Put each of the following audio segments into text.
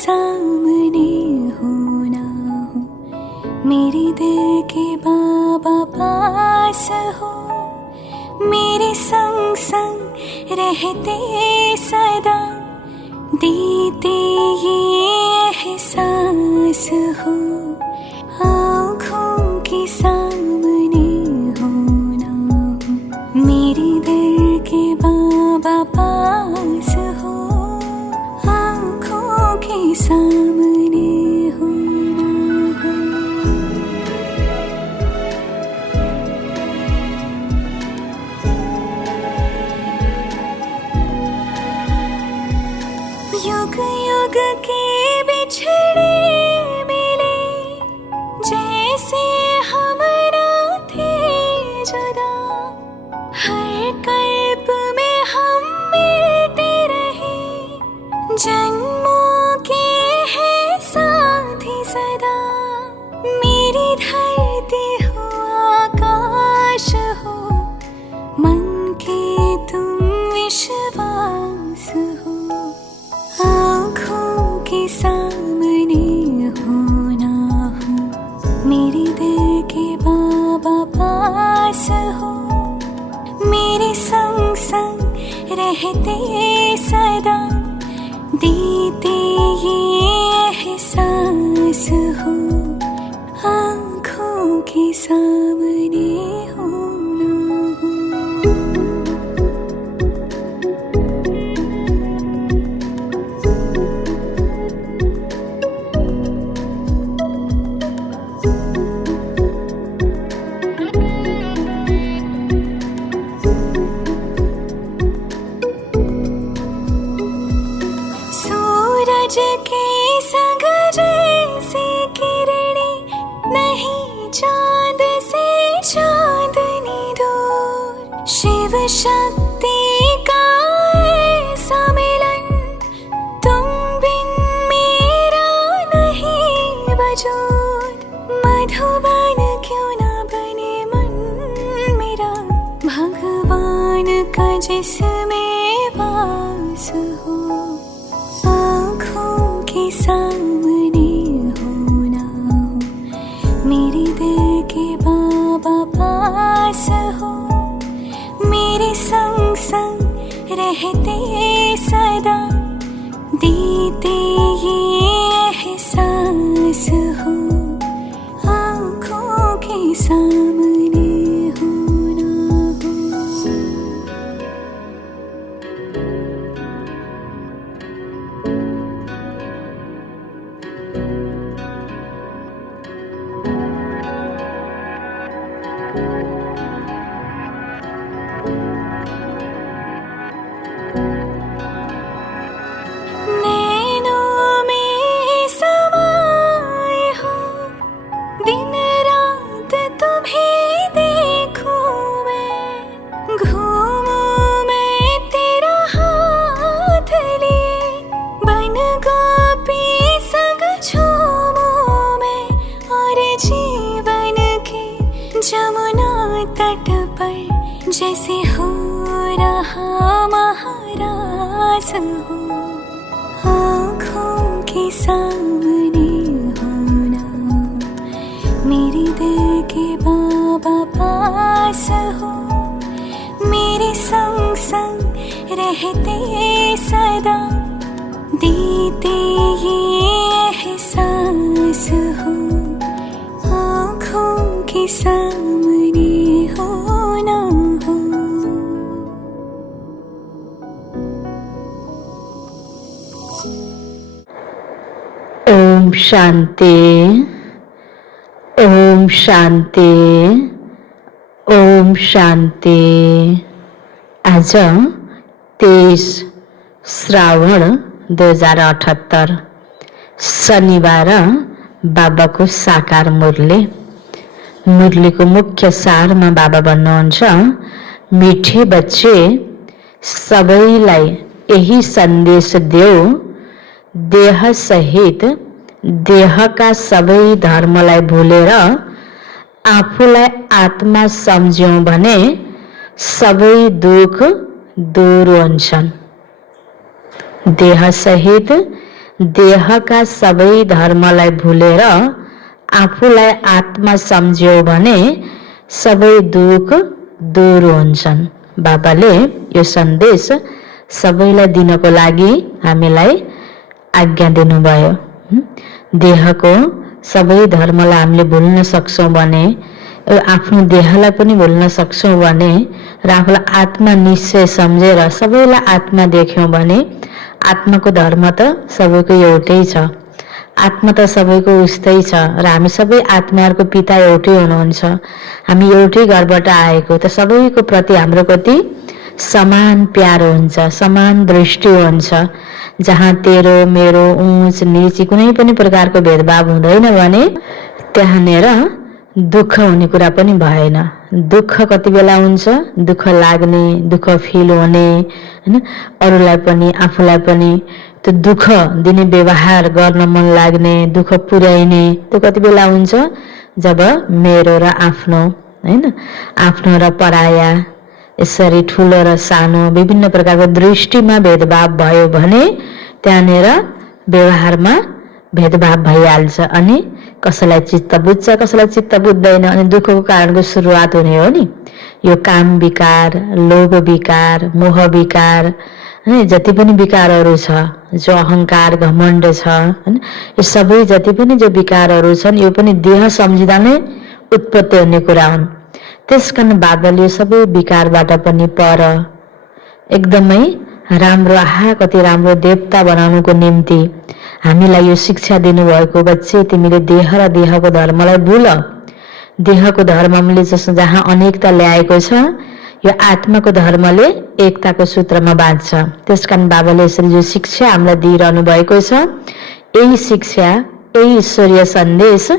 सामने हो ना हो, मेरे दिल के बाबा पास हो, मेरे संग संग रहते सदा, देते ये एहसास हो। आँखों के सामने हो ना हो, मेरे दिल के बाबा पास हो, आँखों के सामने हो ना हो। युग युग के बिछड़े मिले, जैसे हम ना थे जुदा, हर कल्प में हम मिलते रहे, जन्मों के हैं साथी सदा। मेरी धरती हो आकाश हो, मन के तुम विश्वास हो, आँखों के सामने हो ना हो, मेरे दिल के बाबा पास हो, मेरे संग संग रहते सदा, देते ये एहसास हो, आँखों के सामने हो ना हो। सूरज के संग जैसे किरणें, नहीं चांद से चांदनी दूर, शिव शक्ति का ऐसा मिलन, तुम बिन मेरा नहीं वजूद। मधुबन क्यों ना बने मन मेरा, भगवान का जिसमें वास हो, आँखों के सामने हो ना हो, मेरे दिल के बाबा पास हो, मेरे संग संग रहते सदा, देते ये एहसास हो, आँखों के सामने हो ना हो। नैनों में समाए हो, दिन रात तुम्हें देखूं मैं, घूमूं मैं तेरा हाथ लिए, बन गोपी संग झूमूं मैं, और जीवन के जमुना तट पर जैसे हो रहा महाराज हो, आँखों के सामने हो ना हो, मेरे दिल के बाबा पास हो, मेरे संग संग रहते सदा, देते ये एहसास हो, आँखों के सामने हो ना हो। ओम शांति, ओम शांति, ओम शांति। आज 23 श्रावण 2078 शनिबार बाबाको साकार मुरलीको मुख्य सारमा बाबा भन्नुहुन्छ, मिठे बच्चे सबैलाई यही सन्देश देऊ, देह सहित देहका सबै धर्मलाई भुलेर आफूलाई आत्मा सम्झ्यौं भने सबै दुख दूर हुन्छन्। देह सहित देहका सबै धर्मलाई भुलेर आफूलाई आत्मा सम्झ्यौ भने सबै दुःख दूर हुन्छन्। बाबाले यो सन्देश सबैलाई दिनको लागि हामीलाई आज्ञा दिनुभयो। देहको सबै धर्मलाई हामीले भुल्न सक्छौँ भने, आफ्नो देहलाई पनि भुल्न सक्छौँ भने र आफूलाई आत्मा निश्चय सम्झेर सबैलाई आत्मा देख्यौँ भने आत्माको धर्म त सबैको एउटै छ, आत्मा त सबैको उस्तै छ र हामी सबै आत्माहरूको पिता एउटै हुनुहुन्छ। हामी एउटै घरबाट आएको, त सबैको प्रति हाम्रो कति समान प्यारो हुन्छ, समान दृष्टि हुन्छ। जहाँ तेरो मेरो उँच नीच कुनै पनि प्रकारको भेदभाव हुँदैन भने त्यहाँनिर दुःख हुने कुरा पनि भएन। दुःख कति बेला हुन्छ? दुःख लाग्ने, दुःख फिल हुने, हैन, अरूलाई पनि आफूलाई पनि त्यो दुःख दिने व्यवहार गर्न मन लाग्ने, दुःख पुर्याइने, त्यो कति बेला हुन्छ? जब मेरो र आफ्नो, हैन, आफ्नो र पराया, यसरी ठुलो र सानो विभिन्न प्रकारको दृष्टिमा भेदभाव भयो भने त्यहाँनिर व्यवहारमा भेदभाव भइहाल्छ अनि कसैलाई चित्त बुझ्छ, कसैलाई चित्त बुझ्दैन अनि दुःखको कारणको सुरुवात हुने हो नि। यो काम विकार, लोभ विकार, मोह विकार, हैन, जति पनि विकारहरू छ, जो अहंकार घमण्ड छ, हैन, यो सबै जति पनि जो विकारहरू छन् यो पनि देह सम्झिँदा नै उत्पत्ति हुने कुरा हुन्। त्यसकारण बाबाले सबै विकारबाट पनि पर एकदमै राम्रो, कति राम्रो देवता बनाउनुको निम्ति हामीलाई यो शिक्षा दिनुभएको। बच्चे, तिमीले देह र देहको धर्मलाई भुल। देहको धर्मले जहाँ अनेकता ल्याएको छ, यो आत्माको धर्मले एकताको सूत्रमा बाँध्छ। त्यसकारण बाबाले यसरी जो शिक्षा हामीलाई दिइरहनु भएको छ, यही शिक्षा, यही ईश्वरीय सन्देश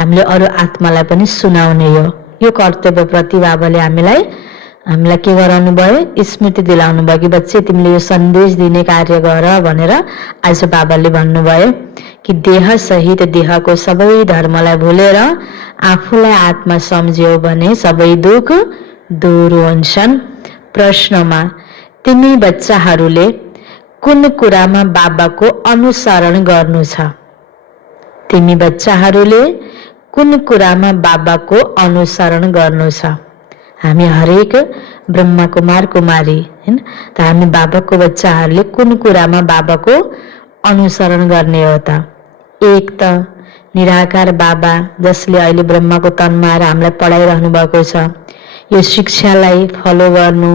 हामीले अरू आत्मालाई पनि सुनाउने हो। यो कर्तव्य प्रति बाबाले हामीलाई के गराउनु भयो? स्मृति दिलाउनु भयो कि बच्चे तिमीले यो सन्देश दिने कार्य गर भनेर आज बाबाले भन्नुभयो कि देह सहित देहको सबै धर्मलाई भुलेर आफूलाई आत्मा सम्झ्यौ भने सबै दुःख दूर हुन्छन्। प्रश्नमा तिमी बच्चाहरूले कुन कुरामा बाबाको अनुसरण गर्नु छ? तिमी बच्चाहरूले कुन कुरामा बाबाको अनुसरण गर्नु छ? हामी हरेक ब्रह्मा कुमार कुमारी, हैन, त हामी बाबाको बच्चाहरूले कुन कुरामा बाबाको अनुसरण गर्ने हो त? एक त निराकार बाबा जसले अहिले ब्रह्माको तनमा आएर हामीलाई पढाइरहनु भएको छ, यो शिक्षालाई फलो गर्नु,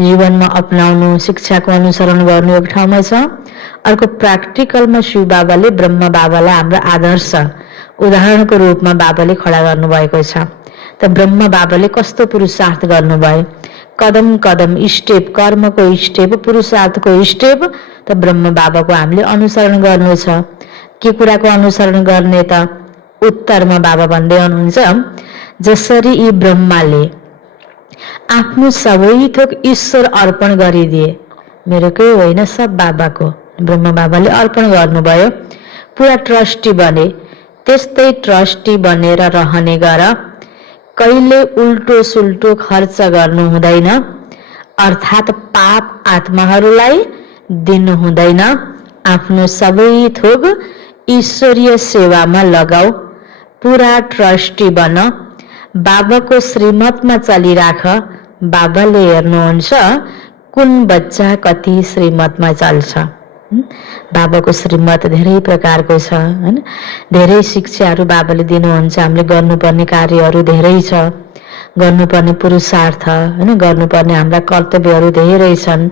जीवनमा अपनाउनु, शिक्षाको अनुसरण गर्नु एक ठाउँमा छ। अर्को प्र्याक्टिकलमा शिव बाबाले ब्रह्मा बाबालाई हाम्रो आदर्श उदाहरणको रूपमा बाबाले खडा गर्नुभएको छ। त ब्रह्मा बाबाले कस्तो पुरुषार्थ गर्नुभयो? कदम कदम स्टेप, कर्मको स्टेप, पुरुषार्थको स्टेप त ब्रह्मा बाबाको हामीले अनुसरण गर्नु छ। के कुराको अनुसरण गर्ने त? उत्तरमा बाबा भन्दै हुनुहुन्छ, जसरी यी ब्रह्माले आफ्नो सबै थोक ईश्वर अर्पण गरिदिए, मेरो के होइन सब बाबाको, ब्रह्मा बाबाले अर्पण गर्नुभयो, पुरा ट्रस्टी बने, त्यस्तै ट्रस्टी बनेर रहने गर। कहिले उल्टो सुल्टो खर्च गर्नु हुँदैन, अर्थात् पाप आत्माहरूलाई दिनु हुँदैन। आफ्नो सबै थोक ईश्वरीय सेवामा लगाऊ, पुरा ट्रस्टी बन, बाबाको श्रीमतमा चलिराख। बाबाले हेर्नुहुन्छ कुन बच्चा कति श्रीमतमा चल्छ। बाबाको श्रीमत धेरै प्रकारको छ, हैन, धेरै शिक्षाहरू बाबाले दिनुहुन्छ। हामीले गर्नुपर्ने कार्यहरू धेरै छ, गर्नुपर्ने पुरुषार्थ, हैन, गर्नुपर्ने हाम्रा कर्तव्यहरू धेरै छन्।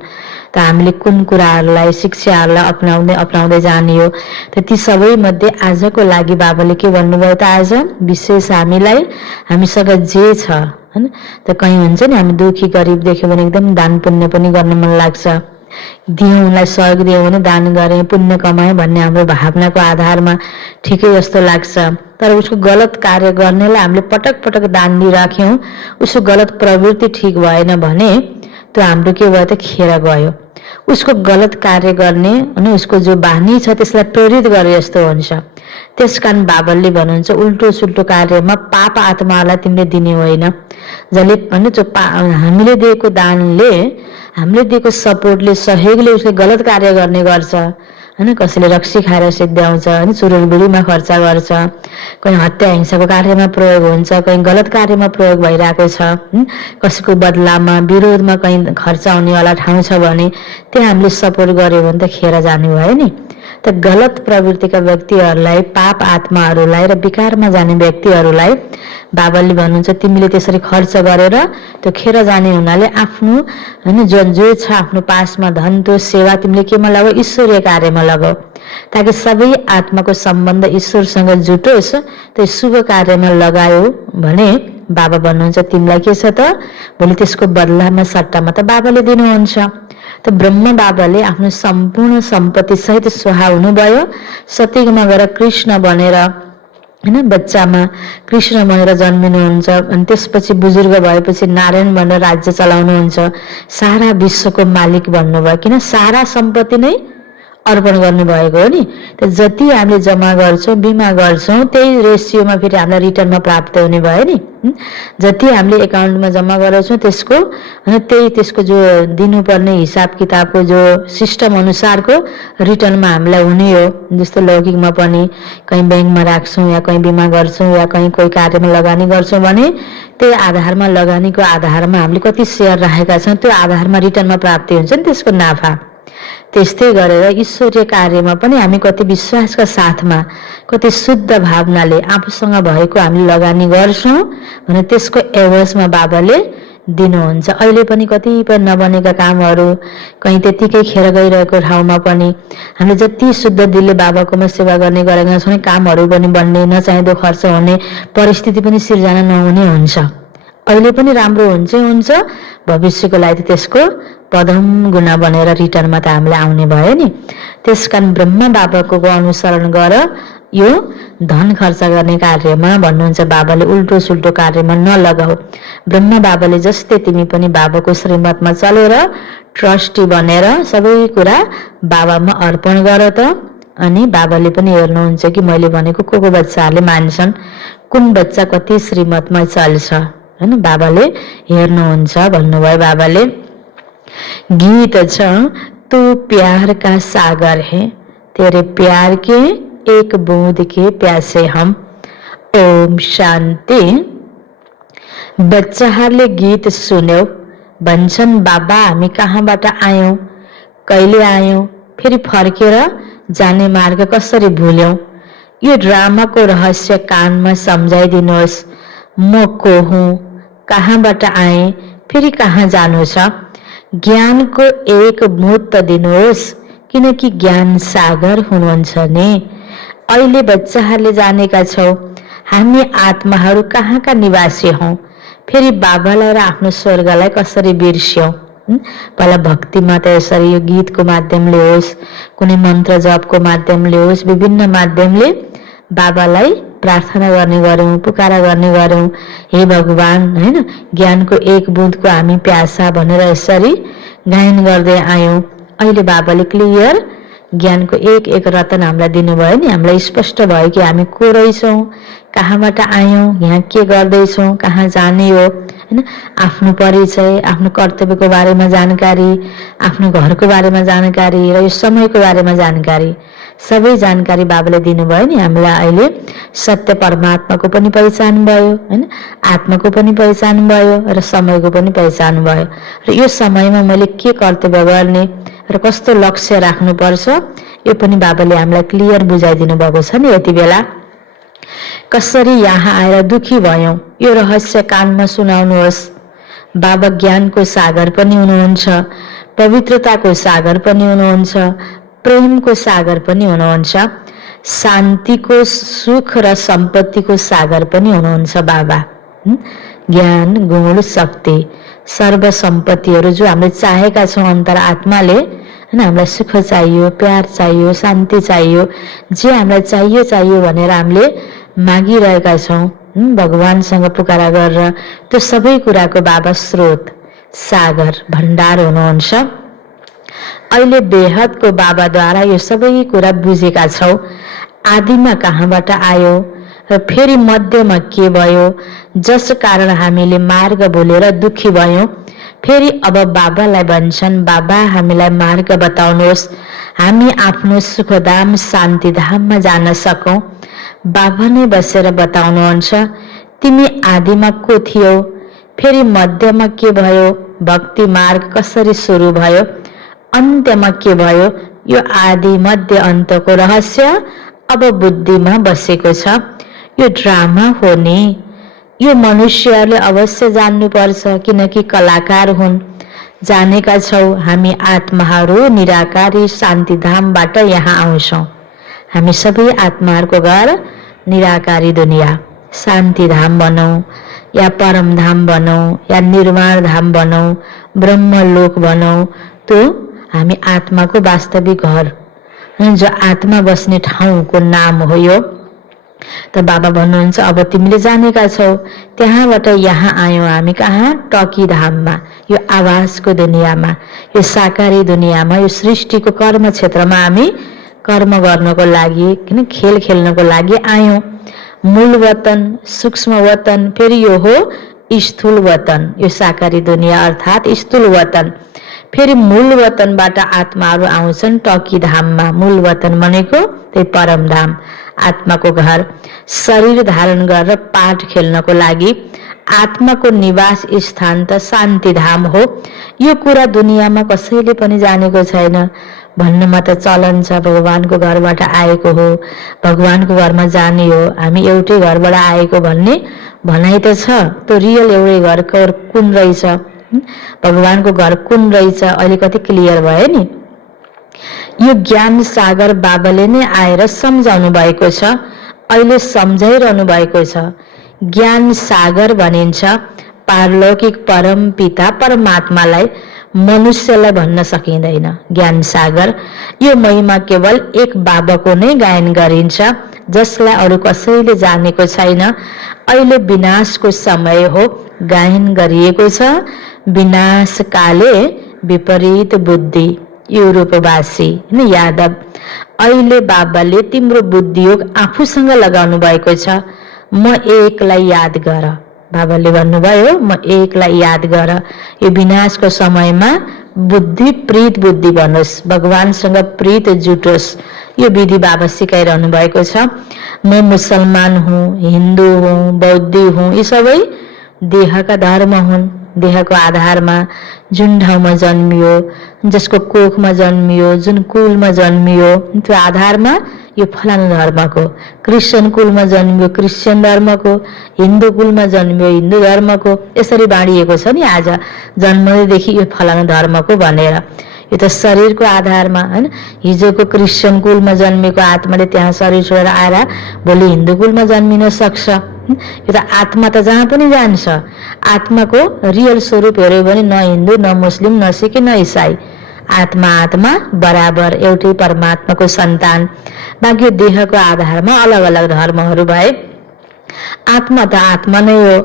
त हामीले कुन कुराहरूलाई, शिक्षाहरूलाई अपनाउँदै जाने हो। त ती सबै मध्ये आजको लागि बाबाले के भन्नुभयो त? आज विशेष हामीसँग जे छ, हैन, त कहीँ हुन्छ नि हामी दुखी गरिब देख्यो भने एकदम दान पुण्य पनि गर्न मन लाग्छ, दियौँ उनलाई सहयोग दियौँ भने दान गरेँ पुण्य कमाएँ भन्ने हाम्रो भावनाको आधारमा ठिकै जस्तो लाग्छ। तर उसको गलत कार्य गर्नेलाई हामीले पटक पटक दान दिइराख्यौँ, उसको गलत प्रवृत्ति ठिक भएन भने त्यो हाम्रो के भयो त? खेर गयो। उसको गलत कार्य गर्ने अनि उसको जो बानी छ त्यसलाई प्रेरित गरे जस्तो हुन्छ। त्यसकारण बाबाले भन्नुहुन्छ उल्टो सुल्टो कार्यमा पाप आत्मालाई तिमीले दिने होइन। जसले भन्नु हामीले दिएको दानले, हामीले दिएको सपोर्टले, सहयोगले उसले गलत कार्य गर्ने गर्छ, हैन, कसैले रक्सी खाएर सिद्ध्याउँछ हैन, चुरुलबुढीमा खर्च गर्छ, कहीँ हत्या हिंसाको कार्यमा प्रयोग हुन्छ, कहीँ गलत कार्यमा प्रयोग भइरहेको छ, कसैको बदलामा विरोधमा कहीँ खर्च हुनेवाला ठाउँ छ भने त्यहाँ हामीले सपोर्ट गर्यो भने त खेर जाने भयो नि। त गलत प्रवृत्तिका व्यक्तिहरूलाई, पाप आत्माहरूलाई र विकारमा जाने व्यक्तिहरूलाई बाबाले भन्नुहुन्छ तिमीले त्यसरी खर्च गरेर त्यो खेर जाने हुनाले आफ्नो हैन जो छ आफ्नो पासमा धन त्यो सेवा तिमीले केमा लगाऊ, ईश्वरीय कार्यमा लगाऊ, ताकि सबै आत्माको सम्बन्ध ईश्वरसँग जुटोस्। त्यो शुभ कार्यमा लगायो भने बाबा भन्नुहुन्छ तिमीलाई के छ त, भोलि त्यसको बदलामा सट्टामा त बाबाले दिनुहुन्छ। त ब्रह्म बाबाले आफ्नो सम्पूर्ण सम्पत्ति सहित स्वाहा हुनुभयो, सत्ययुगमा गएर कृष्ण बनेर हैन बच्चामा कृष्ण बनेर जन्मिनुहुन्छ, अनि त्यसपछि बुजुर्ग भएपछि नारायण बनेर राज्य चलाउनुहुन्छ, सारा विश्वको मालिक बन्नुभयो, किन सारा सम्पत्ति नै अर्पण गर्नुभएको हो नि। त जति हामीले जम्मा गर्छौँ बिमा गर्छौँ त्यही रेसियोमा फेरि हामीलाई रिटर्नमा प्राप्त हुने भयो नि। जति हामीले एकाउन्टमा जम्मा गराउँछौँ त्यसको होइन त्यही त्यसको जो दिनुपर्ने हिसाब किताबको जो सिस्टम अनुसारको रिटर्नमा हामीलाई हुने हो। जस्तो लौकिकमा पनि कहीँ ब्याङ्कमा राख्छौँ या कहीँ बिमा गर्छौँ या कहीँ कोही कार्यमा लगानी गर्छौँ भने त्यही आधारमा लगानीको आधारमा हामीले कति सेयर राखेका छौँ त्यो आधारमा रिटर्नमा प्राप्ति हुन्छ नि त्यसको नाफा। त्यस्तै गरेर ईश्वरीय कार्यमा पनि हामी कति विश्वासका साथमा कति शुद्ध भावनाले आफूसँग भएको हामीले लगानी गर्छौँ भने त्यसको एवजमा बाबाले दिनुहुन्छ। अहिले पनि कतिपय नबनेका कामहरू कहीँ त्यतिकै खेर गइरहेको ठाउँमा पनि हामीले जति शुद्ध दिलले बाबाकोमा सेवा गर्ने गरेका छौँ कामहरू पनि बन्ने, नचाहिँदो खर्च हुने परिस्थिति पनि सिर्जना नहुने हुन्छ। अहिले पनि राम्रो हुन्छ, भविष्यको लागि त्यसको पदम गुना बनेर रिटर्नमा त हामीले आउने भयो नि। त्यसकारण ब्रह्म बाबाको अनुसरण गर, यो धन खर्च गर्ने कार्यमा भन्नुहुन्छ बाबाले उल्टो सुल्टो कार्यमा नलगाऊ। ब्रह्म बाबाले जस्तै तिमी पनि बाबाको श्रीमतमा चलेर ट्रस्टी बनेर सबै कुरा बाबामा अर्पण गर त। अनि बाबाले पनि हेर्नुहुन्छ कि मैले भनेको को बच्चाहरूले मान्छन्, कुन बच्चा कति श्रीमतमा चल्छ हैन, बाबाले हेर्नुहुन्छ भन्नुभयो। बाबाले गीत छ तू प्यार का सागर है, तेरे प्यार के एक बूंद के प्यासे हम। ओम शान्ति। बच्चाहरूले गीत सुन्यौ भन्छन् बाबा हामी कहाँबाट आयौं, कहिले आयौं, फेरि फर्केर जाने मार्ग कसरी भुल्यौं। यो ड्रामाको रहस्य कानमा सम्झाइदिनुहोस्। म को हुँ, कहाँबाट आएँ, फेरि कहाँ जानु छ। ज्ञानको एक मुद्दा दिनुहोस्, किनकि ज्ञान सागर हुनुहुन्छ नि। अहिले बच्चाहरूले जानेका छौ हामी आत्माहरू कहाँका निवासी हौं, फेरि बाबालाई र आफ्नो स्वर्गलाई कसरी बिर्स्यौं। पहिला भक्तिमा त यसरी यो गीतको माध्यमले होस्, कुनै मन्त्र जपको माध्यमले होस्, विभिन्न माध्यमले बाबालाई प्रार्थना गर्ने गर्यौं, पुकारा गर्ने गर्यौं, हे भगवान हैन ज्ञानको एक बुँदको हामी प्यासा भनेर यसरी गायन गर्दै आयौं। अहिले बाबाले क्लियर ज्ञानको एक एक रतन हामीलाई दिनुभयो नि। हामीलाई स्पष्ट भयो कि हामी को रहेछौँ, कहाँबाट आयौं, यहाँ के गर्दैछौँ, कहाँ जाने हो हैन। आफ्नो परिचय, आफ्नो कर्तव्यको बारेमा जानकारी, आफ्नो घरको बारेमा जानकारी र यो समयको बारेमा जानकारी, सबै जानकारी बाबाले दिनुभयो नि हामीलाई। अहिले सत्य परमात्माको पनि पहिचान भयो हैन, आत्माको पनि पहिचान भयो र समयको पनि पहिचान भयो। र यो समयमा मैले के कर्तव्य गर्ने र कस्तो लक्ष्य राख्नुपर्छ यो पनि बाबाले हामीलाई क्लियर बुझाइदिनु भएको छ नि। यति बेला कसरी यहाँ आएर दुखी भयौं यो रहस्य कानमा सुनाउनुहोस्। बाबा ज्ञानको सागर पनि हुनुहुन्छ, पवित्रताको सागर पनि हुनुहुन्छ, प्रेमको सागर पनि हुनुहुन्छ, शान्तिको सुख र सम्पत्तिको सागर पनि हुनुहुन्छ बाबा। ज्ञान, गुण, शक्ति, सर्व सम्पत्तिहरू जो हामीले चाहेका छौँ अन्तर आत्माले हैन, हामीलाई सुख चाहियो, प्यार चाहियो, शान्ति चाहियो, जे हामीलाई चाहियो भनेर हामीले मागिरहेका छौँ भगवानसँग पुकारा गरेर, त्यो सबै कुराको बाबा स्रोत, सागर, भण्डार हुनुहुन्छ। अहिले बेहदको बाबाद्वारा यो सबै कुरा बुझेका छौ। आदिमा कहाँबाट आयो, र फेरि मध्यमा के भयो, जस कारण हामीले मार्ग भुलेर दुखी भयौं। फेरि अब बाबालाई भन्छन्, बाबा हामीलाई मार्ग बताउनुहोस्, हामी आफ्नो सुखधाम शान्तिधाममा जान सकौं। बाबा नै बसेर बताउनुहुन्छ, तिमी आदिमा को थियौ, फेरि मध्यमा के भयो, भक्ति मार्ग कसरी सुरु भयो, अन्त्यमा के भयो, यो आदि मध्य अन्तको रहस्य अब बुद्धिमा बसेको छ। यो ड्रामा हो नि, यो मनुष्यहरूले अवश्य जान्नुपर्छ, किनकि कलाकार हुन्। जानेका छौ हामी आत्माहरू निराकारी शान्तिधामबाट यहाँ आउँछौं। हामी सबै आत्माहरूको घर निराकारी दुनिया, शान्तिधाम बनौं या परमधाम बनौं या निर्वाण धाम बनौं, ब्रह्मलोक बनौं, त्यो हामी आत्माको वास्तविक घर, जो आत्मा बस्ने ठाउँको नाम हो यो। त बाबा भन्नुहुन्छ, अब तिमीले जानेका छौ, त्यहाँबाट यहाँ आयौं हामी कहाँ, टकी धाममा, यो आवाजको दुनियाँमा, यो साकारी दुनियाँमा, यो सृष्टिको कर्म क्षेत्रमा हामी कर्म गर्नको लागि, किन खेल खेल्नको लागि आयौं। मूल वतन, सूक्ष्म वतन, फेरि यो हो स्थूल वतन, यो साकारी दुनिया अर्थात् स्थूल वतन। फेरि मूल वतनबाट आत्माहरू आउँछन् टकी धाममा। मूल वतन भनेको त्यही परमधाम, आत्माको घर। शरीर धारण गरेर पाठ खेल्नको लागि आत्माको निवास स्थान त शान्तिधाम हो। यो कुरा दुनियाँमा कसैले पनि जानेको छैन। भन्नुमा त चलन छ, भगवानको घरबाट आएको हो, भगवानको घरमा जाने हो, हामी एउटै घरबाट आएको भन्ने भनाइ त छ। त्यो रियल एउटै घरको कुन रहेछ, भगवानको घर कुन रहेछ, अहिले कति क्लियर भयो नि। यो ज्ञान सागर बाबाले नै आएर सम्झाउनु भएको छ, अहिले सम्झाइरहनु भएको छ। ज्ञान सागर भनिन्छ पारलौकिक परम पिता परमात्मालाई, मनुष्यलाई भन्न सकिँदैन। ज्ञान सागर यो महिमा केवल एक बाबाको नै गायन गरिन्छ, जसलाई अरू कसैले जानेको छैन। अहिले विनाशको समय हो, गायन गरिएको छ, विनाश काले विपरीत बुद्धि। युरोपवासी यादव, अहिले बाबाले तिम्रो बुद्धियोग आफूसँग लगाउनु भएको छ। म एकलाई याद गर, बाबाले भन्नुभयो, म एकलाई याद गर। यो विनाशको समयमा बुद्धि प्रीत बुद्धि बनोस्, भगवानसँग प्रीत जुटोस्, यो विधि बाबा सिकाइरहनु भएको छ। म मुसलमान हुँ, हिन्दू हुँ, बौद्धी हुँ, यी सबै देहका धर्म हुन्। देहको आधारमा जुन ठाउँमा जन्मियो, जसको कोखमा जन्मियो, जुन कुलमा जन्मियो, त्यो आधारमा यो फलानु धर्मको, क्रिस्चियन कुलमा जन्मियो क्रिस्चियन धर्मको, हिन्दू कुलमा जन्मियो हिन्दू धर्मको, यसरी बाँडिएको छ नि आज जन्मदेखि यो फलानु धर्मको भनेर। यो त शरीरको आधारमा हैन। हिजोको क्रिस्चियन कुलमा जन्मेको आत्माले त्यहाँ शरीर छोडेर आएर भोलि हिन्दू कुलमा जन्मिन सक्छ। यो त आत्मा त जहाँ पनि जान्छ। आत्माको रियल स्वरूप हेर्यो भने न हिन्दू न मुस्लिम न सिख न इसाई, आत्मा आत्मा बराबर एउटै परमात्माको सन्तान। बाँकी देहको आधारमा अलग अलग धर्महरू भए, आत्मा त आत्मा नै हो।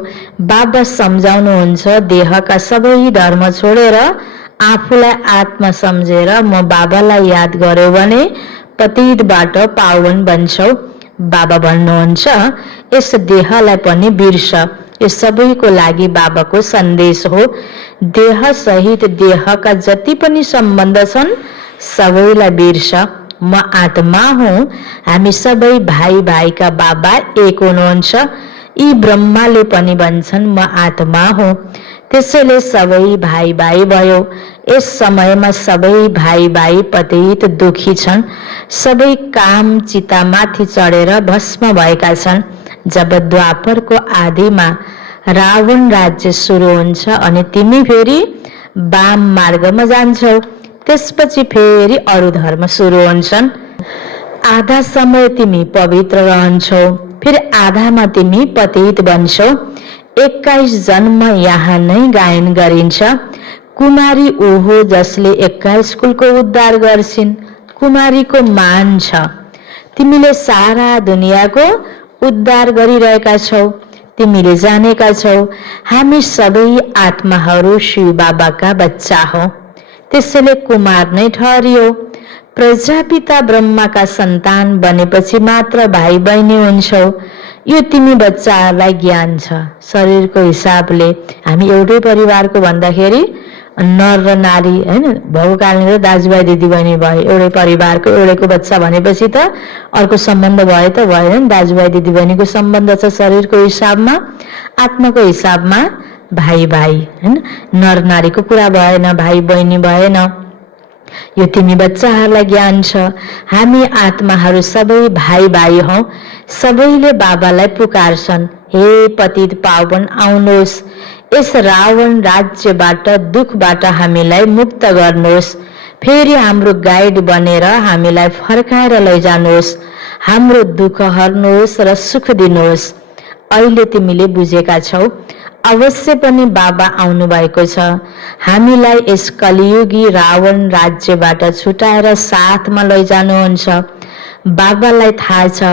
बाबा सम्झाउनुहुन्छ, देहका सबै धर्म छोडेर आफूलाई आत्मा सम्झेर म बाबालाई याद गर्यो भने पतितबाट पावन बन्छौ। बाबा भन्नुहुन्छ, यस देहलाई पनि बिर्स। यो सबैको लागि बाबाको सन्देश हो। देह सहित देहका जति पनि सम्बन्ध छन् सबैलाई बिर्स। म आत्मा हुँ, हामी सबै भाइ भाइका बाबा एक हुनुहुन्छ। यी ब्रह्माले पनि भन्छन् म आत्मा हुँ, त्यसैले सबै भाइ भाइ भयो। यस समयमा सबै भाइ भाइ पतित दुखी छन्, सबै काम चितामाथि चढेर भस्म भएका छन्। जब द्वापरको आदिमा रावण राज्य सुरु हुन्छ अनि तिमी फेरि वाम मार्गमा जान्छौ, त्यसपछि फेरि अरू धर्म सुरु हुन्छन्। आधा समय तिमी पवित्र रहन्छौ, फेरि आधामा तिमी पतित बन्छौ। 21 जन्म यहाँ नै गायन गरिन्छ। कुमारी ओहो जसले 21 कुलको उद्धार गर्छिन्, कुमारीको मान छ। तिमीले सारा दुनियाँको उद्धार गरिरहेका छौ। तिमीले जानेका छौ हामी सबै आत्माहरू शिव बाबाका बच्चा हौ, त्यसैले कुमार नै ठहरियो। प्रजापिता ब्रह्माका सन्तान बनेपछि मात्र भाइ बहिनी हुन्छौ। यो तिमी बच्चाहरूलाई ज्ञान छ। शरीरको हिसाबले हामी एउटै परिवारको भन्दाखेरि नर र नारी हैन भएको कारणले दाजुभाइ दिदीबहिनी भयो, एउटै परिवारको एउटैको बच्चा भनेपछि त अर्को सम्बन्ध भयो त भएन। दाजुभाइ दिदीबहिनीको सम्बन्ध छ शरीरको हिसाबमा, आत्माको हिसाबमा भाइ भाइ हैन, नर नारीको कुरा भएन, भाइ बहिनी भएन। यो तिमी बच्चाहरूलाई ज्ञान छ। हामी आत्माहरू सबै भाइ भाइ हौ। सबैले बाबालाई पुकार्छन्, हे पतित पावन आउनुहोस्, यस रावण राज्यबाट दुखबाट हामीलाई मुक्त गर्नुहोस्। फेरि हाम्रो गाइड बनेर हामीलाई फर्काएर लैजानुहोस्। हाम्रो दुःख हर्नुहोस् र सुख दिनुहोस्। अहिले तिमीले बुझेका छौ, अवश्य पनि बाबा आउनु भएको छ। हामीलाई यस कलियुगी रावण राज्यबाट छुटाएर साथमा लैजानुहुन्छ। बाबालाई थाहा छ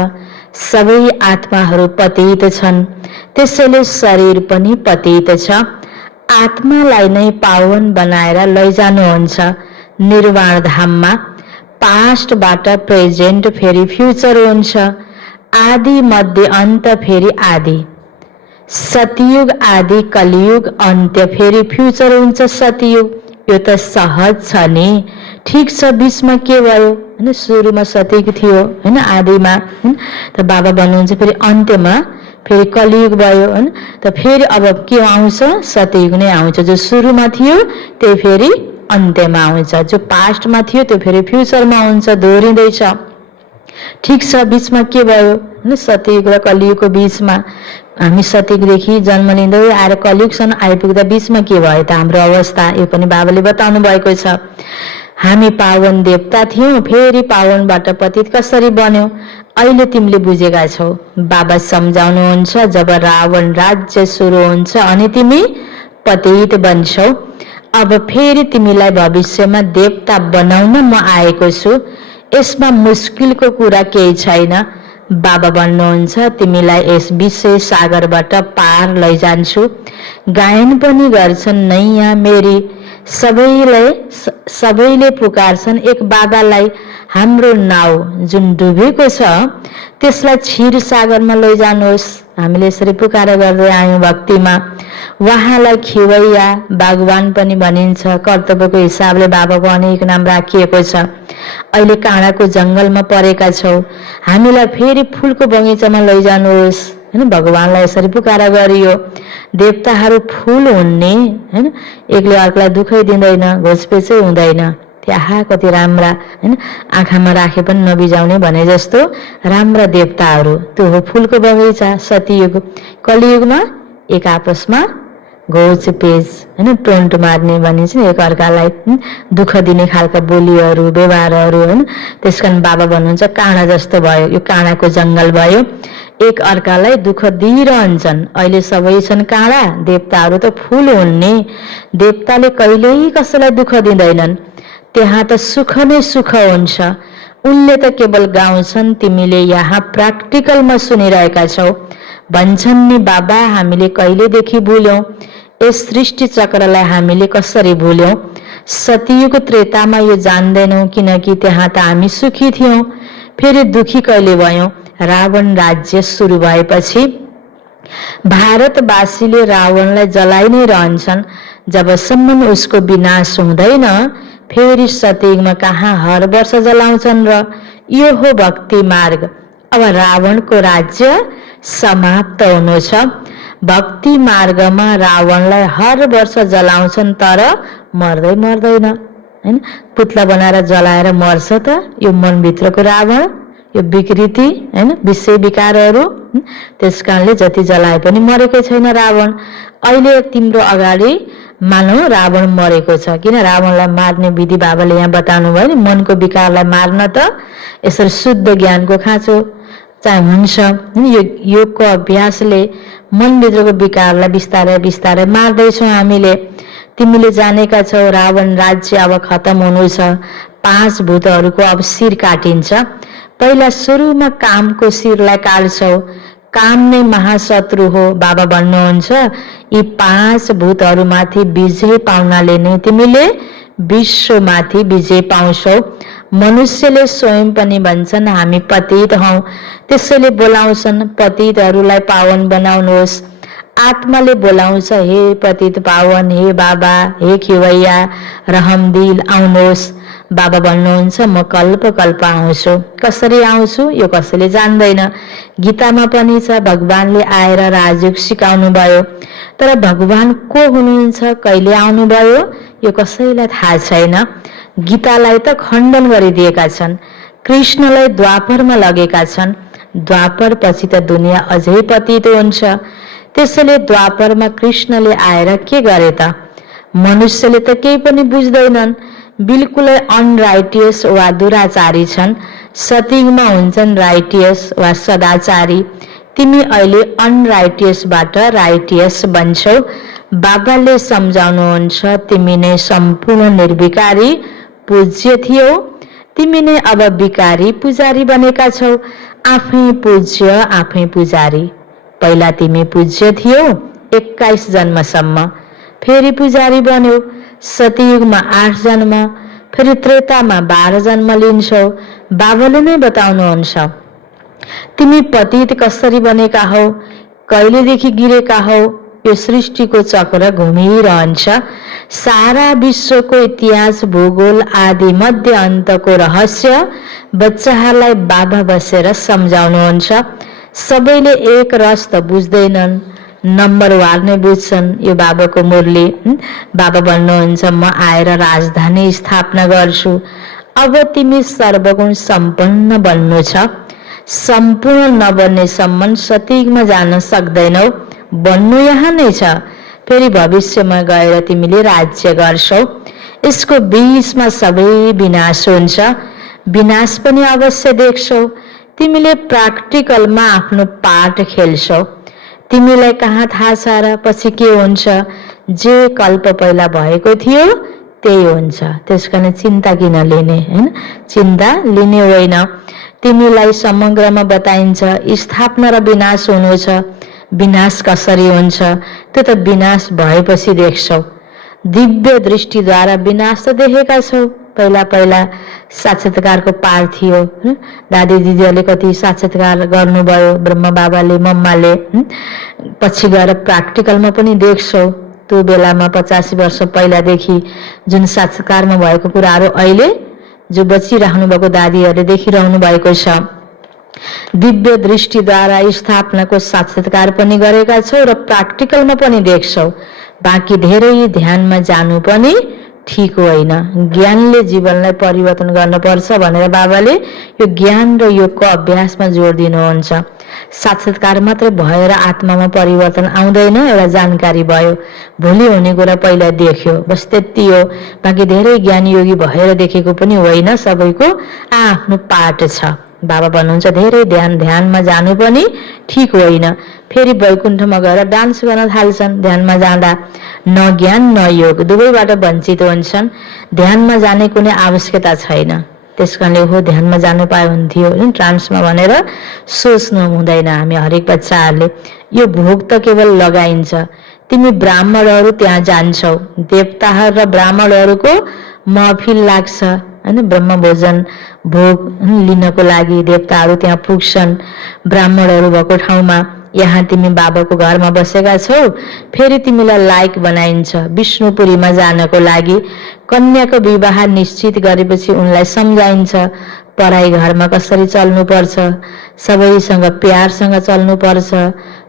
सबै आत्माहरू पतित छन्, त्यसैले शरीर पनि पतित छ। आत्मालाई नै पावन बनाएर लैजानुहुन्छ निर्वाण धाममा। पास्टबाट प्रेजेन्ट फेरि फ्युचर हुन्छ, आदि मध्य अन्त फेरि आदि। सतयुग आदि कलियुग अन्त्य फेरि फ्युचर हुन्छ सतयुग। यो त सहज छ नि। ठिक छ, बीचमा के भयो हैन, सुरुमा सतयुग थियो हैन, आदिमा हैन, त बाबा भन्नुहुन्छ फेरि अन्त्यमा फेरि कलियुग भयो हैन, त फेरि अब के आउँछ, सतयुग नै आउँछ। जो सुरुमा थियो त्यही फेरि अन्त्यमा आउँछ, जो पास्टमा थियो त्यो फेरि फ्युचरमा हुन्छ, दोहोरिँदैछ। ठिक छ, बीचमा के भयो हैन, सतयुग र कलियुगको बीचमा हामी सतयुगदेखि जन्म लिँदै आएर कलियुगसम्म आइपुग्दा बीचमा के भयो त हाम्रो अवस्था, यो पनि बाबाले बताउनु भएको छ। हामी पावन देवता थियौं, फेरि पावनबाट पतित कसरी बन्यौ, अहिले तिमीले बुझेका छौ। बाबा सम्झाउनुहुन्छ, जब रावण राज्य सुरु हुन्छ अनि तिमी पतित बन्छौ। अब फेरि तिमीलाई भविष्यमा देवता बनाउन म आएको छु। यसमा मुस्किलको कुरा केही छैन। बाबा भन्नुहुन्छ, तिमीलाई यस विषय सागरबाट पार लैजान्छु। गायन पनि गर्छन् नैया मेरी, सबैले पुकार्छन् एक बाबालाई। हाम्रो नाउ जुन डुबेको छ त्यसलाई क्षीर सागरमा लैजानुहोस्। हामीले यसरी पुकार गर्दै आयौं भक्तिमा। उहाँलाई खिवैया भगवान पनि भनिन्छ। कर्तव्यको हिसाबले बाबाको अनेक नाम राखिएको छ। अहिले काँडाको जंगलमा परेका छौ, हामीलाई फेरि फूलको बगैँचामा लैजानुहोस् हैन, भगवानलाई यसरी पुकारा गरियो। देवताहरू फूल हुन्ने हैन, एकले अर्कालाई दुखै दिँदैन, घोचपेचै हुँदैन। त्यहाँ कति राम्रा हैन, आँखामा राखे पनि नबिजाउने भने जस्तो राम्रा देवताहरू। त्यो हो फूलको बगैँचा सतयुग। कलियुगमा एक आपसमा घोचपेच हैन, टोन्ट मार्ने भनिन्छ नि, एक अर्कालाई दुःख दिने खालका बोलीहरू व्यवहारहरू हैन। त्यसकारण बाबा भन्नुहुन्छ काँडा जस्तो भयो, यो काँडाको जंगल भयो, एक अर्कालाई दुःख दिइरहन्छन्। अहिले सबै छन् काँडा, देवताहरू त फूल हुन्ने। देवताले कहिल्यै कसैलाई दुःख दिँदैनन्, त्यहाँ त सुख नै सुख हुन्छ। उनले त केवल गाउँछन्, तिमीले यहाँ प्र्याक्टिकलमा सुनिरहेका छौ। भन्छन् नि बाबा, हामीले कहिलेदेखि भुल्यौं, यस सृष्टि चक्रलाई हामीले कसरी भुल्यौं। सतयुग त्रेतामा यो जान्दैनौं, किनकि त्यहाँ त हामी सुखी थियौं, फेरि दुखी कहिले भयौं। रावण राज्य सुरु भएपछि भारतवासीले रावणलाई जलाइ नै रहन्छन् जबसम्म उसको विनाश हुँदैन। फेरि सतयुगमा कहाँ हर वर्ष जलाउँछन् र यो हो भक्ति मार्ग। अब रावणको राज्य समाप्त हुनु छ। भक्ति मार्गमा रावणलाई हर वर्ष जलाउँछन् तर मर्दैन हैन। पुतला बनाएर जलाएर मर्छ त यो मनभित्रको रावण, यो विकृति हैन, विषय विकारहरू। त्यसकारणले जति जलाए पनि मरेकै छैन रावण। अहिले तिम्रो अगाडि मानौ रावण मरेको छ, किन रावणलाई मार्ने विधि बाबाले यहाँ बताउनु भयो नि। मनको विकारलाई मार्न त यसरी शुद्ध ज्ञानको खाँचो चाहिँ हुन्छ। यो योगको अभ्यासले मनभित्रको विकारलाई बिस्तारै बिस्तारै मार्दैछौँ हामीले। तिमीले जानेका छौ रावण राज्य अब खत्म हुनु छ। 5 भूतहरूको अब शिर काटिन्छ। पहिला सुरुमा कामको शिरलाई काट्छौ। काम नै महाशत्रु हो बाबा भन्नुहुन्छ। यी 5 भूतहरूमाथि विजय पाउनाले नै तिमीले विश्वमाथि विजय पाउँछौ। मनुष्यले स्वयं पनि भन्छन् हामी पतित हौं, त्यसैले बोलाउँछन् पतितहरूलाई पावन बनाउनुहोस्। आत्माले बोलाउँछ हे पतित पावन, हे बाबा, हे खिवैया, रहमदिल आउनुहोस्। बाबा भन्नुहुन्छ म कल्प कल्प आउँछु। कसरी आउँछु यो कसैले जान्दैन। गीतामा पनि छ भगवानले आएर राजयोग सिकाउनु भयो, तर भगवान को हुनुहुन्छ, कहिले आउनुभयो यो कसैलाई थाहा छैन। गीतालाई त खण्डन गरिदिएका छन्, कृष्णलाई द्वापरमा लगेका छन्। द्वापर पछि त दुनियाँ अझै पतित हुन्छ। त्यसैले द्वापरमा कृष्णले आएर के गरे त? मनुष्यले त केही पनि बुझ्दैनन्, बिल्कुलै अनराइटियस वा दुराचारी छन्। सतयुगमा हुन्छन् राइटियस वा सदाचारी। तिमी अहिले अनराइटियसबाट राइटियस बन्छौ। बाबाले सम्झाउनुहुन्छ तिमी नै सम्पूर्ण निर्विकारी पूज्य थियौ, तिमी नै अब विकारी पुजारी बनेका छौ। आफै पूज्य आफै पुजारी। पहिला तिमी पूज्य थियौ 21 जन्मसम्म, फेरि पुजारी बन्यौ। सतयुगमा 8 जन्म, फेरि त्रेतामा 12 जन्म लिन्छौ। बाबाले नै बताउनुहुन्छ तिमी पतित कसरी बनेका हौ, कहिलेदेखि गिरेका हौ। यो सृष्टिको चक्र घुमिरहन्छ। सारा विश्वको इतिहास, भूगोल आदि मध्य अन्तको रहस्य बच्चाहरूलाई बाबा बसेर सम्झाउनुहुन्छ। सबैले एक रस त बुझ्दैनन्, नम्बरवार नै बुझ्छन् यो बाबाको मुरली। बाबा भन्नुहुन्छ म आएर राजधानी स्थापना गर्छु। अब तिमी सर्वगुण सम्पन्न बन्नु छ। सम्पूर्ण नबन्नेसम्म सतयुगमा जान सक्दैनौ, बन्नु यहाँ नै छ। फेरि भविष्यमा गएर तिमीले राज्य गर्छौ। यसको बीचमा सबै विनाश हुन्छ, विनाश पनि अवश्य देख्छौ। तिमीले प्र्याक्टिकलमा आफ्नो पार्ट खेल्छौ। तिमीलाई कहाँ थाहा छ र पछि के हुन्छ? जे कल्प पहिला भएको थियो त्यही हुन्छ। त्यसकारण चिन्ता किन लिने, हैन? चिन्ता लिने होइन। तिमीलाई समग्रमा बताइन्छ स्थापना र विनाश हुनु छ। विनाश कसरी हुन्छ त्यो त विनाश भएपछि देख्छौ। दिव्य दृष्टिद्वारा विनाश त देखेका छौ। पहिला पहिला साक्षात्कारको पार थियो। दादी दिदीहरूले कति साक्षात्कार गर्नुभयो, ब्रह्म बाबाले, मम्माले। पछि गएर प्र्याक्टिकलमा पनि देख्छौ। त्यो बेलामा 85 वर्ष पहिलादेखि जुन साक्षात्कारमा भएको कुराहरू अहिले जो बचिराख्नु भएको दादीहरूले देखिरहनु भएको छ। दिव्य दृष्टिद्वारा स्थापनाको साक्षात्कार पनि गरेका छौ र प्र्याक्टिकलमा पनि देख्छौ। बाँकी धेरै ध्यानमा जानु पनि ठीक होइन। ज्ञानले जीवनलाई परिवर्तन गर्नुपर्छ भनेर बाबाले यो ज्ञान र योगको अभ्यासमा जोड दिनुहुन्छ। साक्षात्कार मात्र भएर आत्मामा परिवर्तन आउँदैन। एउटा जानकारी भयो, भोलि हुने कुरा पहिला देख्यो, बस त्यति हो। बाँकी धेरै ज्ञान योगी भएर देखेको पनि होइन। सबैको आफ्नो पाठ छ। बाबा भन्नुहुन्छ धेरै ध्यानमा जानु पनि ठीक होइन। फेरि वैकुण्ठमा गएर डान्स गर्न थाल्छन्। ध्यानमा जाँदा न ज्ञान न योग दुवैबाट वञ्चित हुन्छन्। ध्यानमा जाने कुनै आवश्यकता छैन। त्यसकारणले हो ध्यानमा जानु पाए हुन्थ्यो ट्रान्समा भनेर सोच्नु हुँदैन हामी हरेक बच्चाहरूले। यो भोग त केवल लगाइन्छ। तिमी ब्राह्मणहरू त्यहाँ जान्छौ, देवताहरू र ब्राह्मणहरूको महफिल लाग्छ, हैन? ब्रह्म भोजन भोग लिनको लागि देवताहरू त्यहाँ पुग्छन्। ब्राह्मणहरू भएको ठाउँमा यहाँ तिमी बाबाको घरमा बसेका छौ। फेरि तिमीलाई लायक बनाइन्छ विष्णुपुरीमा जानको लागि। कन्याको विवाह निश्चित गरेपछि उनलाई सम्झाइन्छ पराई घरमा कसरी चल्नुपर्छ, सबैसँग प्यारसँग चल्नुपर्छ,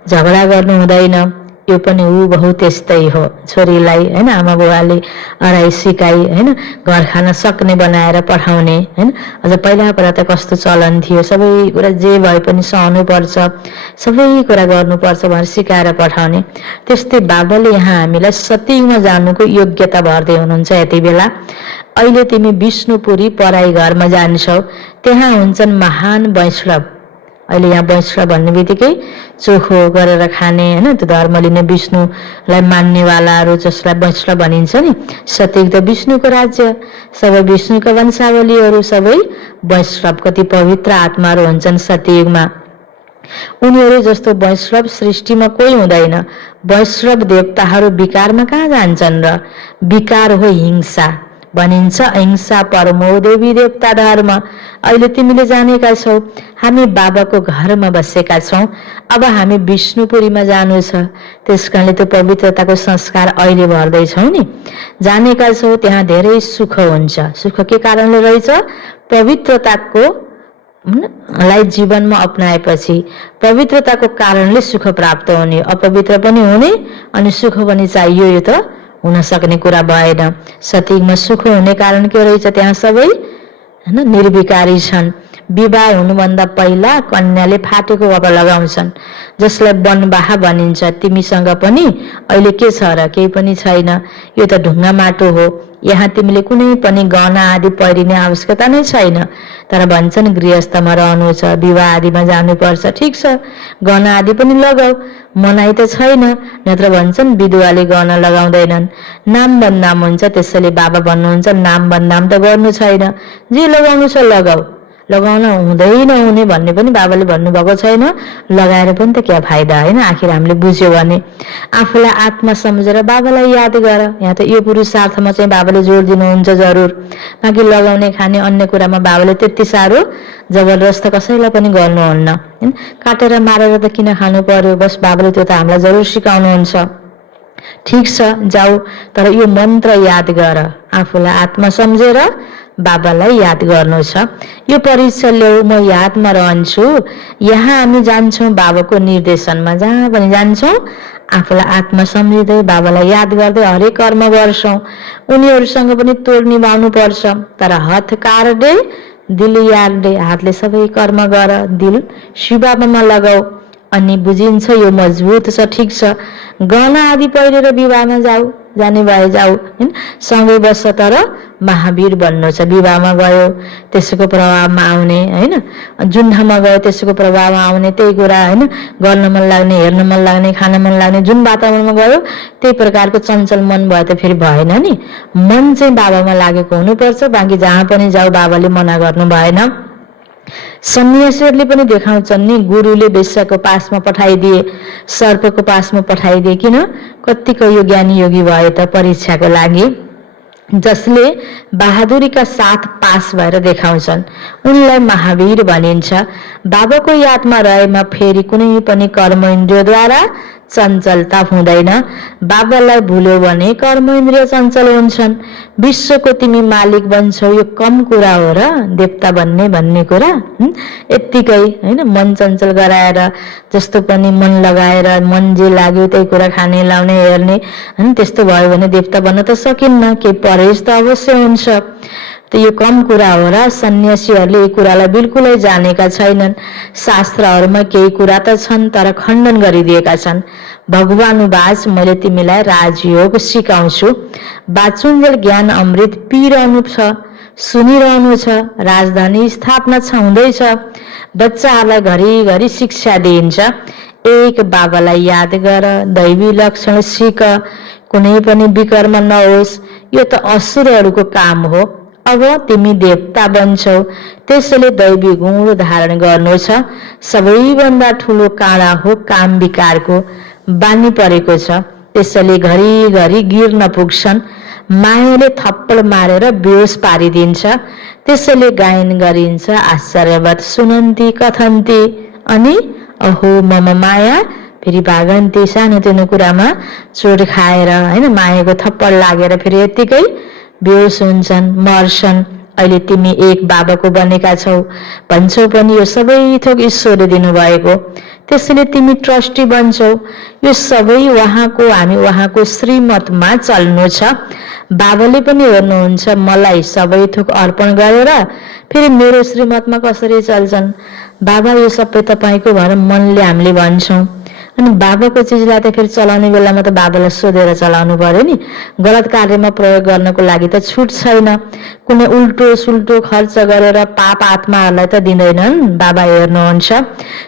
झगडा गर्नु हुँदैन। यो पनि हुबहु त्यस्तै हो। छोरीलाई हैन आमा बुवाले अराई सिकाई हैन घर खान सक्ने बनाएर पठाउने, हैन? अझ पहिला त कस्तो चलन थियो, सबै कुरा जे भए पनि सहनु पर्छ, सबै कुरा गर्नुपर्छ भनेर सिकाएर पठाउने। त्यस्तै बाबाले यहाँ हामीलाई सतयुगमा जानुको योग्यता भर्दै हुनुहुन्छ। यति बेला अहिले तिमी विष्णुपुरी पराई घरमा जान्छौ, त्यहाँ हुन्छन् महान वैष्णव। अहिले यहाँ वैष्णव भन्ने बित्तिकै चोखो गरेर खाने, हैन? त्यो धर्म लिने विष्णुलाई मान्नेवालाहरू जसलाई वैष्णव भनिन्छ नि। सतयुग त विष्णुको राज्य, सबै विष्णुका वंशावलीहरू सबै वैष्णव। कति पवित्र आत्माहरू हुन्छन् सतयुगमा। उनीहरू जस्तो वैष्णव सृष्टिमा कोही हुँदैन। वैष्णव देवताहरू विकारमा कहाँ जान्छन् र? विकार हो हिंसा। भनिन्छ अहिंसा परमो देवी देवता धर्म। अहिले तिमीले जानेका छौ हामी बाबाको घरमा बसेका छौं। अब हामी विष्णुपुरीमा जानु छ, त्यसकारणले त्यो पवित्रताको संस्कार अहिले भर्दैछौ नि। जानेका छौ त्यहाँ धेरै सुख हुन्छ। सुख के कारणले रहेछ? पवित्रताको लाई जीवनमा अपनाएपछि पवित्रताको कारणले सुख प्राप्त हुने, अपवित्र पनि हुने अनि सुख पनि चाहियो। यो त हुन सक्ने कुरा भएन। सतयुगमा सुख हुने कारण के रहेछ? त्यहाँ सबै हैन निर्विकारी छन्। विवाह हुनुभन्दा पहिला कन्याले फाटेको कपडा लगाउँछन्, जसलाई वनवाह भनिन्छ। तिमीसँग पनि अहिले के छ र? केही पनि छैन। यो त ढुङ्गा माटो हो। यहाँ तिमीले कुनै पनि गहना आदि पहिरिने आवश्यकता नै छैन। तर भन्छन् गृहस्थमा रहनु छ, विवाह आदिमा जानुपर्छ। ठिक छ, गहना आदि पनि लगाऊ, मनाइ त छैन। नत्र भन्छन् विधवाले गहना लगाउँदैनन्, नाम बदनाम हुन्छ। त्यसैले बाबा भन्नुहुन्छ नाम बदनाम त गर्नु छैन, जे लगाउनु छ लगाऊ। लगाउन हुँदै नहुने भन्ने पनि बाबाले भन्नुभएको छैन। लगाएर पनि त क्या फाइदा होइन? आखिर हामीले बुझ्यो भने आफूलाई आत्मा सम्झेर बाबालाई याद गर। यहाँ त यो पुरुषार्थमा चाहिँ बाबाले जोड दिनुहुन्छ जरुर। बाँकी लगाउने खाने अन्य कुरामा बाबाले त्यति साह्रो जबरजस्त कसैलाई पनि गर्नुहुन्न। हैन, काटेर मारेर त किन खानु पर्यो? बस बाबाले त्यो त हामीलाई जरुर सिकाउनुहुन्छ। ठिक छ, जाऊ, तर यो मन्त्र याद गर। आफूलाई आत्मा सम्झेर बाबालाई याद गर्नु छ। यो परीक्षा ल्याऊ, म यादमा रहन्छु। यहाँ हामी जान्छौँ बाबाको निर्देशनमा, जहाँ पनि जान्छौँ आफूलाई आत्मा सम्झिँदै बाबालाई याद गर्दै हरेक कर्म गर्छौँ। उनीहरूसँग पनि तोड निभाउनु पर्छ। तर हात काट्दै दिल यार्दै, हातले सबै कर्म गर, दिल शिव बाबामा लगाऊ अनि बुझिन्छ यो मजबुत छ। ठिक छ, गहना आदि पहिरेर विवाहमा जाऊ, जाने भए जाऊ, हैन, सँगै बस्छ। तर महावीर बन्नु छ। विवाहमा गयो त्यसको प्रभावमा आउने, हैन, जुन ठाउँमा गयो त्यसको प्रभावमा आउने, त्यही कुरा हैन, गर्न मन लाग्ने, हेर्न मन लाग्ने, खान मन लाग्ने, जुन वातावरणमा गयो त्यही प्रकारको चञ्चल मन भयो त फेरि भएन नि। मन चाहिँ बाबामा लागेको हुनुपर्छ। बाँकी जहाँ पनि जाऊ बाबाले मना गर्नु भएन। सन्यासीहरूले पनि देखाउँछन् नि, गुरुले वेश्याको पासमा पठाइदिए, सर्पको पासमा पठाइदिए। किन? कतिको यो ज्ञानी योगी भयो त परीक्षाको लागि, जसले बहादुरीका साथ पास भएर देखाउँछन्, उनलाई महावीर भनिन्छ। बाबाको यादमा रहेमा फेरि कुनै पनि कर्म इन्द्रियद्वारा चञ्चलता हुँदैन। बाबालाई भुल्यो भने कर्म इन्द्रिय चञ्चल हुन्छन्। विश्वको तिमी मालिक बन्छौ, यो कम कुरा हो र? देवता बन्ने भन्ने कुरा यत्तिकै हैन, मन चञ्चल गराएर जस्तो पनि मन लगाएर मन जे लाग्यो त्यही कुरा खाने, लाउने, हेर्ने, हैन, त्यस्तो भयो भने देवता बन्न त सकिन्न। केही परहेज त अवश्य हुन्छ। त यो कम कुरा हो र? सन्यासीहरूले यी कुरालाई बिल्कुलै जानेका छैनन्। शास्त्रहरूमा केही कुरा त छन् तर खण्डन गरिदिएका छन्। भगवानुवाच मैले तिमीलाई राजयोग सिकाउँछु। बाचुन्जेल ज्ञान अमृत पिइरहनु छ, सुनिरहनु छ। राजधानी स्थापना हुँदैछ। बच्चाहरूलाई घरिघरि शिक्षा दिइन्छ। एक बाबालाई याद गर, दैवी लक्षण सिक, कुनै पनि विकर्म नहोस्। यो त असुरहरूको काम हो। अब तिमी देवता बन्छौ, त्यसैले दैवी गुण धारण गर्नु छ। सबैभन्दा ठुलो काँडा हो काम विकारको, बानी परेको छ। त्यसैले घरिघरि गिर्न पुग्छन्। मायाले थप्पड मारेर बेहोस पारिदिन्छ। त्यसैले गायन गरिन्छ, आश्चर्यवत सुनन्ती कथन्ती। अनि अहो मम माया, फेरि भागन्ती। सानोतिनो कुरामा चोट खाएर हैन, मायाको थप्पड लागेर फेरि यत्तिकै बेहोस हुन्छन्, मर्छन्। अहिले तिमी एक बाबाको बनेका छौ, भन्छौ पनि यो सबै थोक ईश्वरले दिनुभएको। त्यसैले तिमी ट्रस्टी बन्छौ। यो सबै उहाँको, हामी उहाँको श्रीमतमा चल्नु छ। बाबाले पनि हेर्नुहुन्छ मलाई सबै थोक अर्पण गरेर फेरि मेरो श्रीमतमा कसरी चल्छन्। बाबा यो सबै तपाईँको भनेर मनले हामीले भन्छौँ। अनि बाबाको चिजलाई त फेरि चलाउने बेलामा त बाबालाई सोधेर चलाउनु पर्यो नि। गलत कार्यमा प्रयोग गर्नको लागि त छुट छैन। कुनै उल्टो सुल्टो खर्च गरेर पाप आत्माहरूलाई त दिँदैनन्। बाबा हेर्नुहुन्छ।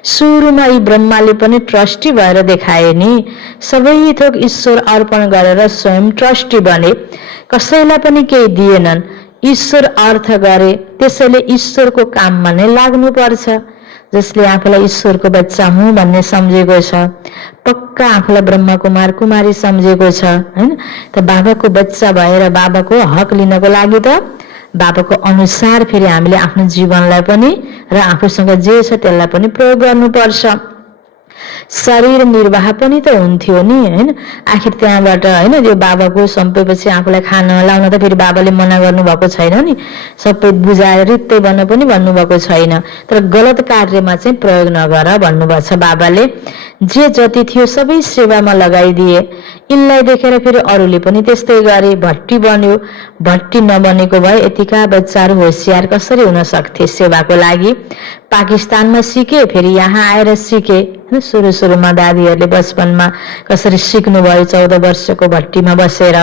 सुरुमा यी ब्रह्माले पनि ट्रस्टी भएर देखाए नि। सबै थोक ईश्वर अर्पण गरेर स्वयं ट्रस्टी बने। कसैलाई पनि केही दिएनन्। ईश्वर अर्थ गरे, त्यसैले ईश्वरको काममा नै लाग्नु पर्छ। जसले आफूलाई ईश्वरको बच्चा हुँ भन्ने सम्झेको छ, पक्का आफूलाई ब्रह्मकुमार कुमारी सम्झेको छ हैन। त बाबाको बच्चा भएर बाबाको हक लिनको लागि त बाबाको अनुसार फेरि हामीले आफ्नो जीवनलाई पनि र आफूसँग जे छ त्यसलाई पनि प्रयोग गर्नुपर्छ। शरीर निर्वाह पनि त हुन्थ्यो नि हैन। आखिर त्यहाँबाट हैन यो बाबाको सम्पेपछि आफूलाई खान लाउन त फेरि बाबाले मना गर्नुभएको छैन नि, सबै बुझाएर रित्तै बन्न पनि भन्नुभएको छैन। तर गलत कार्यमा चाहिँ प्रयोग नगर भन्नुभएको छ बाबाले। जे जति थियो सबै सेवामा लगाइदिए। यिनलाई देखेर फेरि अरूले पनि त्यस्तै गरे, भट्टी बन्यो। भट्टी नबनेको भए यतिका बच्चाहरू होसियार कसरी हुन सक्थे सेवाको लागि। पाकिस्तानमा सिके, फेरि यहाँ आएर सिके। सुरुमा दादीहरूले बचपनमा कसरी सिक्नुभयो 14 वर्षको भट्टीमा बसेर।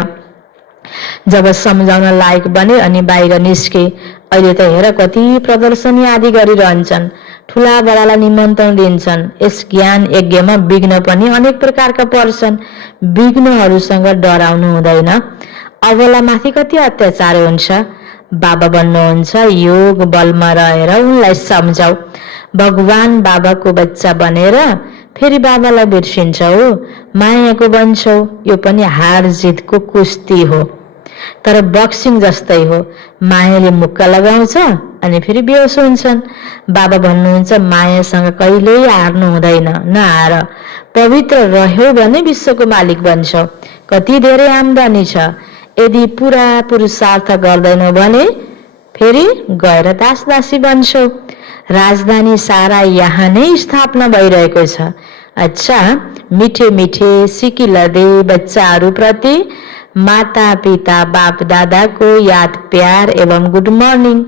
जब सम्झाउन लायक बने अनि बाहिर निस्के। अहिले त हेर कति प्रदर्शनी आदि गरिरहन्छन्, ठुला बडालाई निमन्त्रण दिन्छन्। यस ज्ञान यज्ञमा विघ्न पनि अनेक प्रकारका पर्छन्। विघ्नहरूसँग डराउनु हुँदैन। अबलामाथि कति अत्याचार हुन्छ। बाबा भन्नुहुन्छ योग बलमा रहेर उनलाई सम्झाऊ। भगवान बाबाको बच्चा बनेर फेरि बाबालाई बिर्सिन्छौ, मायाको बन्छौ। यो पनि हार जितको कुस्ती हो, तर बक्सिङ जस्तै हो। मायाले मुक्का लगाउँछ अनि फेरि बेहोस हुन्छन्। बाबा भन्नुहुन्छ मायासँग कहिल्यै हार्नु हुँदैन, नहार। पवित्र रह्यौ भने विश्वको मालिक बन्छौ। कति धेरै आम्दानी छ। यदि पुरा पुरुषार्थ गर्दैनौ भने फेरि गएर दासदासी बन्छौ। राजधानी सारा यहाँ नै स्थापना भइरहेको छ। अच्छा, मिठे मिठे सिकिलदे बच्चाहरूप्रति माता पिता बाप दादाको याद प्यार एवं गुड मर्निङ।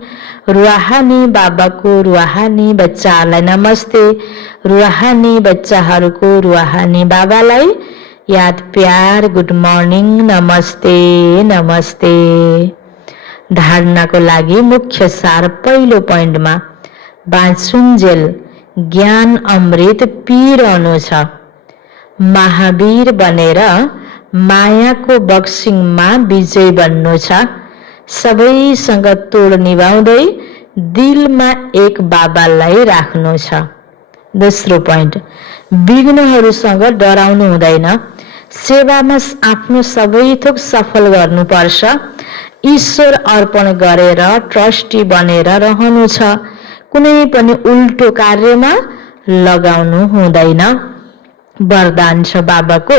रुहानी बाबाको रुहानी बच्चाहरूलाई नमस्ते। रुहानी बच्चाहरूको रुहानी बाबालाई याद प्यार गुड मर्निङ नमस्ते नमस्ते। धारणाको लागि मुख्य सार पहिलो पोइन्टमा बाँचुन्जेल ज्ञान अमृत पिइरहनु छ। महावीर बनेर मायाको बक्सिङमा विजय बन्नु छ। सबैसँग तोड निभाउँदै दिलमा एक बाबालाई राख्नु छ। दोस्रो पोइन्ट, विघ्नहरूसँग डराउनु हुँदैन। सेवामा आफ्नो सबै थोक सफल गर्नुपर्छ। ईश्वर अर्पण गरेर ट्रस्टी बनेर रहनु छ। कुनै पनि उल्टो कार्यमा लगाउनु हुँदैन। वरदान छ बाबाको,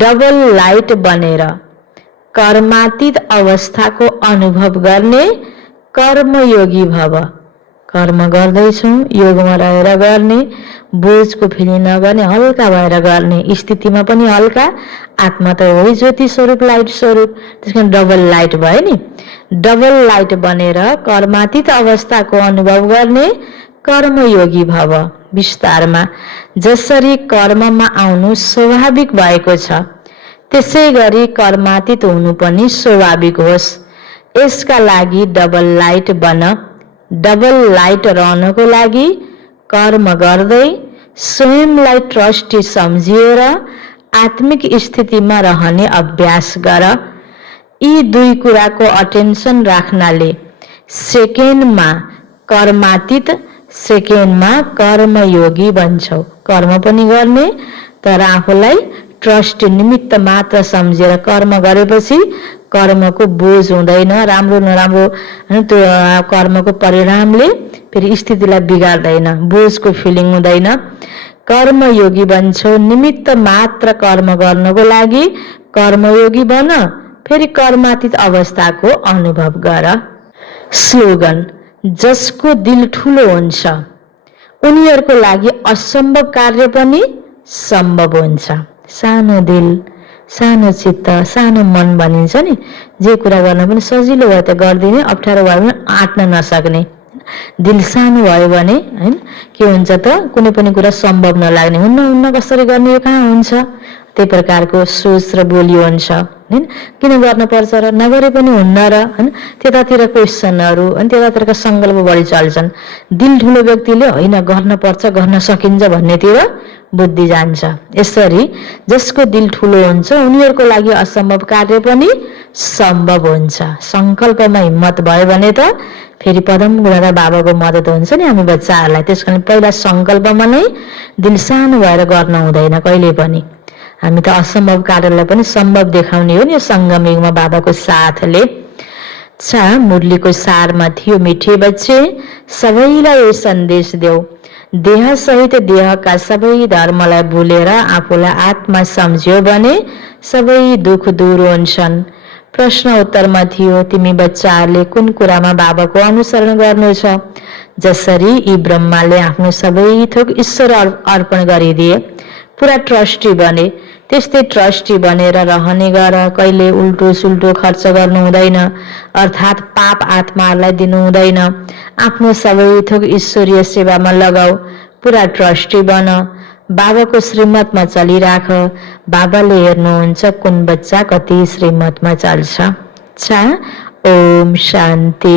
डबल लाइट बनेर कर्मातीत अवस्थाको अनुभव गर्ने कर्मयोगी भव। कर्म गर्दैछौँ, योगमा रहेर गर्ने, बोझको फिलिङ नगर्ने, हल्का भएर गर्ने, स्थितिमा पनि हल्का। आत्मा त हो ज्योति स्वरूप, लाइट स्वरूप, त्यस कारण डबल लाइट भयो नि। डबल लाइट बनेर कर्मातीत अवस्थाको अनुभव गर्ने कर्मयोगी भव। विस्तारमा जसरी कर्ममा आउनु स्वाभाविक भएको छ, त्यसै गरी कर्मातीत हुनु पनि स्वाभाविक होस्। यसका लागि डबल लाइट बन। डबल लाइट रहनको लागि कर्म गर्दै स्वयंलाई ट्रस्टी सम्झिएर आत्मिक स्थितिमा रहने अभ्यास गर। यी दुई कुराको अटेन्सन राख्नाले सेकेन्डमा कर्मातीत, सेकेन्डमा कर्मयोगी बन्छौ। कर्म पनि गर्ने तर आफूलाई ट्रस्टी निमित्त मात्र सम्झेर कर्म गरेपछि कर्मको बोझ हुँदैन। राम्रो नराम्रो त्यो कर्मको परिणामले फेरि स्थितिलाई बिगार्दैन, बोझको फिलिङ हुँदैन। कर्मयोगी बन्छौ। निमित्त मात्र कर्म गर्नको लागि कर्मयोगी बन, फेरि कर्मातीत अवस्थाको अनुभव गर। स्लोगन, जसको दिल ठुलो हुन्छ उनीहरूको लागि असम्भव कार्य पनि सम्भव हुन्छ। सानो दिल, सानो चित्त, सानो मन भनिन्छ नि, जे कुरा गर्न पनि सजिलो भयो त गरिदिने, अप्ठ्यारो भयो भने आँट्न नसक्ने। दिल सानो भयो भने हैन के हुन्छ त, कुनै पनि कुरा सम्भव नलाग्ने। हुन्न कसरी गर्ने, यो कहाँ हुन्छ, त्यही प्रकारको सोच र बोली हुन्छ। हैन किन गर्नुपर्छ र नगरे पनि हुन्न र हैन त्यतातिर क्वेशनहरू अनि त्यतातिरका संकल्प बढी चल्छन्। दिल ठुलो व्यक्तिले होइन गर्नुपर्छ गर्न सकिन्छ भन्नेतिर बुद्धि जान्छ। यसरी जसको दिल ठुलो हुन्छ उनीहरूको लागि असम्भव कार्य पनि सम्भव हुन्छ। संकल्पमा हिम्मत भयो भने त फेरि पदम गुणा बाबाको मद्दत हुन्छ नि हामी बच्चाहरूलाई। त्यसकारण पहिला संकल्पमा नै दिल सानो भएर गर्न हुँदैन कहिले पनि। हामी त असम्भव कार्यलाई पनि सम्भव देखाउने हो नि यो संगम युगमा बाबाको साथले। मुरलीको सारमा थियो मिठे बच्चे सबैलाई यो सन्देश देऊ, देह सहित देहका सबै धर्मलाई भुलेर आफूलाई आत्मा सम्झ्यो भने सबै दुःख दूर हुन्छन्। प्रश्न उत्तरमा थियो तिमी बच्चाहरूले कुन कुरामा बाबाको अनुसरण गर्नु छ? जसरी यी ब्रह्माले आफ्नो सबै थोक ईश्वर अर्पण गरिदिए, पुरा ट्रस्टी बने, त्यस्तै ट्रस्टी बनेर रहने गर। कहिले उल्टो सुल्टो खर्च गर्नु हुँदैन, अर्थात् पाप आत्माहरूलाई दिनु हुँदैन। आफ्नो सबै थोक ईश्वरीय सेवामा लगाऊ, पुरा ट्रस्टी बन, बाबाको श्रीमतमा चलिराख। बाबाले हेर्नुहुन्छ कुन बच्चा कति श्रीमतमा चल्छ। ओम शान्ति।